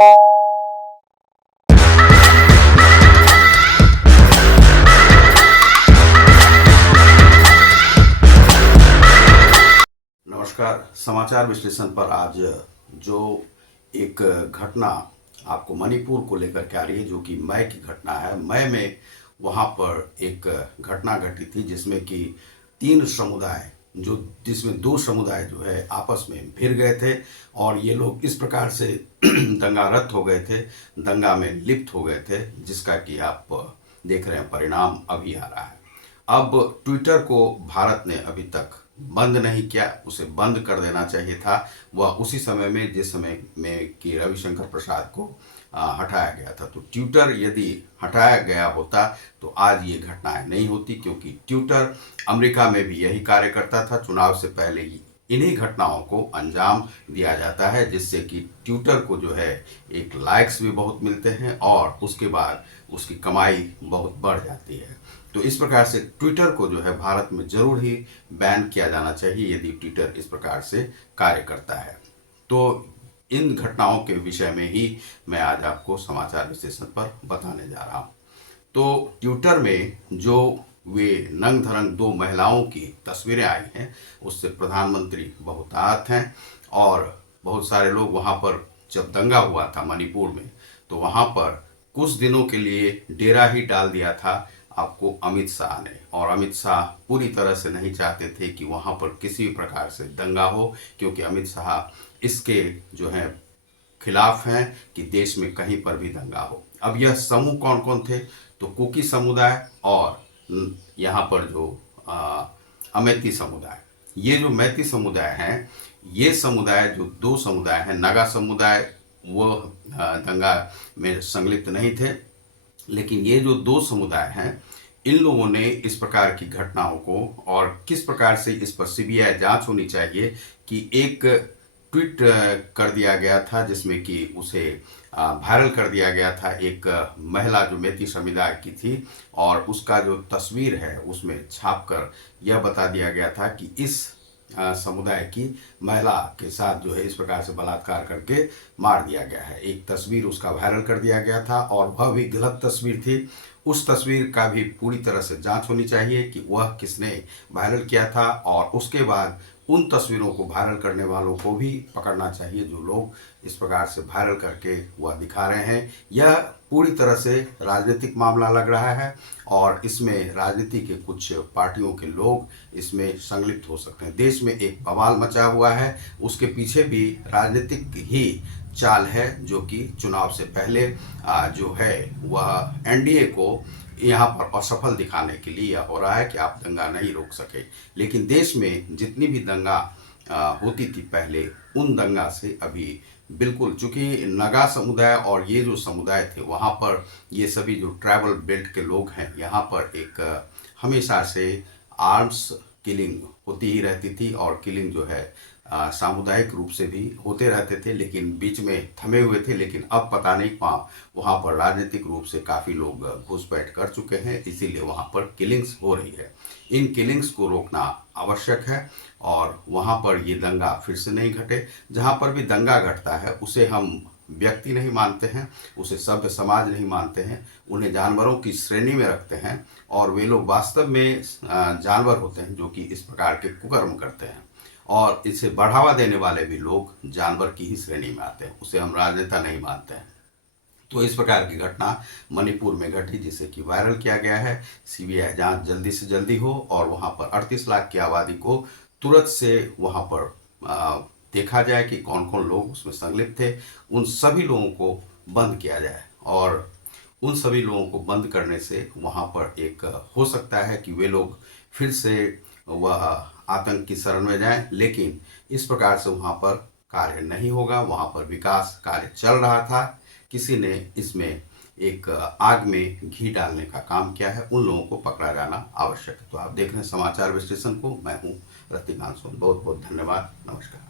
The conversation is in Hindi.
नमस्कार। समाचार विश्लेषण पर आज जो एक घटना आपको मणिपुर को लेकर के आ रही है, जो कि मई की घटना है। मई में वहाँ पर एक घटना घटी थी जिसमें कि तीन समुदाय जिसमें दो समुदाय जो है आपस में भिड़ गए थे और ये लोग इस प्रकार से दंगारत हो गए थे, दंगा में लिप्त हो गए थे, जिसका कि आप देख रहे हैं परिणाम अभी आ रहा है। अब ट्विटर को भारत ने अभी तक बंद नहीं किया, उसे बंद कर देना चाहिए था। वह उसी समय में जिस समय में कि रविशंकर प्रसाद को हटाया गया था। तो ट्विटर यदि हटाया गया होता तो आज ये घटनाएं नहीं होती, क्योंकि ट्विटर अमेरिका में भी यही कार्य करता था। चुनाव से पहले ही इन्हीं घटनाओं को अंजाम दिया जाता है, जिससे कि ट्विटर को जो है एक लाइक्स भी बहुत मिलते हैं और उसके बाद उसकी कमाई बहुत बढ़ जाती है। तो इस प्रकार से ट्विटर को जो है भारत में जरूर ही बैन किया जाना चाहिए यदि ट्विटर इस प्रकार से कार्य करता है। तो इन घटनाओं के विषय में ही मैं आज आपको समाचार विश्लेषण पर बताने जा रहा हूँ। तो ट्विटर में जो वे नंग धरंग दो महिलाओं की तस्वीरें आई हैं, उससे प्रधानमंत्री बहुत आहत हैं और बहुत सारे लोग वहाँ पर, जब दंगा हुआ था मणिपुर में, तो वहाँ पर कुछ दिनों के लिए डेरा ही डाल दिया था आपको अमित शाह ने। और अमित शाह पूरी तरह से नहीं चाहते थे कि वहाँ पर किसी भी प्रकार से दंगा हो, क्योंकि अमित शाह इसके जो है खिलाफ हैं कि देश में कहीं पर भी दंगा हो। अब यह समूह कौन कौन थे? तो कुकी समुदाय और यहाँ पर जो अमेती समुदाय। ये जो मैती समुदाय हैं, ये समुदाय जो दो समुदाय हैं, नागा समुदाय वो दंगा में संलिप्त नहीं थे, लेकिन ये जो दो समुदाय हैं, इन लोगों ने इस प्रकार की घटनाओं को, और किस प्रकार से इस पर सीबीआई जांच होनी चाहिए कि एक ट्वीट कर दिया गया था जिसमें कि उसे वायरल कर दिया गया था, एक महिला जो मैती समुदाय की थी, और उसका जो तस्वीर है उसमें छापकर यह बता दिया गया था कि इस समुदाय की महिला के साथ जो है इस प्रकार से बलात्कार करके मार दिया गया है। एक तस्वीर उसका वायरल कर दिया गया था और वह भी गलत तस्वीर थी। उस तस्वीर का भी पूरी तरह से जांच होनी चाहिए कि वह किसने वायरल किया था, और उसके बाद उन तस्वीरों को वायरल करने वालों को भी पकड़ना चाहिए जो लोग इस प्रकार से वायरल करके वह दिखा रहे हैं। यह पूरी तरह से राजनीतिक मामला लग रहा है और इसमें राजनीति के कुछ पार्टियों के लोग इसमें संलिप्त हो सकते हैं। देश में एक बवाल मचा हुआ है, उसके पीछे भी राजनीतिक ही चाल है, जो कि चुनाव से पहले जो है वह एनडीए को यहाँ पर असफल दिखाने के लिए यह हो रहा है कि आप दंगा नहीं रोक सके। लेकिन देश में जितनी भी दंगा होती थी पहले, उन दंगा से अभी बिल्कुल, चूंकि नागा समुदाय और ये जो समुदाय थे वहाँ पर, ये सभी जो ट्राइबल बेल्ट के लोग हैं, यहाँ पर एक हमेशा से आर्म्स किलिंग होती ही रहती थी, और किलिंग जो है सामुदायिक रूप से भी होते रहते थे, लेकिन बीच में थमे हुए थे। लेकिन अब पता नहीं वहाँ पर राजनीतिक रूप से काफ़ी लोग घुसपैठ कर चुके हैं, इसीलिए वहाँ पर किलिंग्स हो रही है। इन किलिंग्स को रोकना आवश्यक है और वहाँ पर ये दंगा फिर से नहीं घटे। जहाँ पर भी दंगा घटता है उसे हम व्यक्ति नहीं मानते हैं, उसे सभ्य समाज नहीं मानते हैं, उन्हें जानवरों की श्रेणी में रखते हैं, और वे लोग वास्तव में जानवर होते हैं जो कि इस प्रकार के कुकर्म करते हैं, और इसे बढ़ावा देने वाले भी लोग जानवर की ही श्रेणी में आते हैं, उसे हम राजनेता नहीं मानते हैं। तो इस प्रकार की घटना मणिपुर में घटी, जिसे कि वायरल किया गया है। सीबीआई जांच जल्दी से जल्दी हो और वहां पर 38 लाख की आबादी को तुरंत से वहां पर देखा जाए कि कौन कौन लोग उसमें संलिप्त थे। उन सभी लोगों को बंद किया जाए, और उन सभी लोगों को बंद करने से वहाँ पर एक हो सकता है कि वे लोग फिर से वह आतंक की शरण में जाएं, लेकिन इस प्रकार से वहाँ पर कार्य नहीं होगा। वहाँ पर विकास कार्य चल रहा था, किसी ने इसमें एक आग में घी डालने का काम किया है। उन लोगों को पकड़ा जाना आवश्यक है। तो आप देख रहे हैं समाचार विश्लेषण को, मैं हूँ रतिकांत सोन। बहुत बहुत धन्यवाद। नमस्कार।